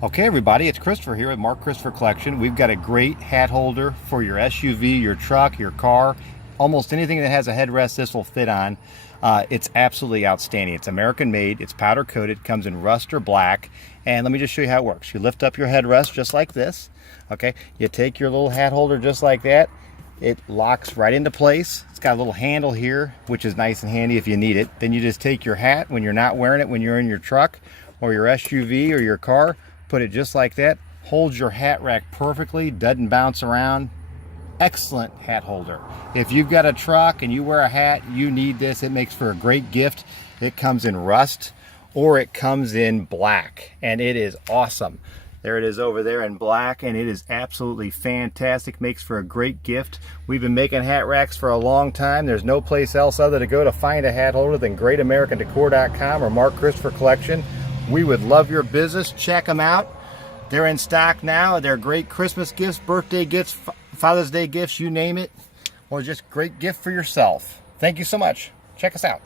Okay, everybody, it's Christopher here at Mark Christopher Collection. We've got a great hat holder for your SUV, your truck, your car, almost anything that has a headrest this will fit on. It's absolutely outstanding. It's American made, it's powder coated, comes in rust or black. And let me just show you how it works. You lift up your headrest just like this. Okay, you take your little hat holder just like that. It locks right into place. It's got a little handle here, which is nice and handy if you need it. Then you just take your hat when you're not wearing it, when you're in your truck or your SUV or your car, put it just like that, holds your hat rack perfectly, doesn't bounce around. Excellent hat holder. If you've got a truck and you wear a hat, you need this. It makes for a great gift. It comes in rust or it comes in black, and it is awesome. There it is over there in black, and it is absolutely fantastic. Makes for a great gift. We've been making hat racks for a long time. There's no place else other to go to find a hat holder than GreatAmericanDecor.com or Mark Christopher Collection. We would love your business. Check them out. They're in stock now. They're great Christmas gifts, birthday gifts, Father's Day gifts, you name it. Or just great gift for yourself. Thank you so much. Check us out.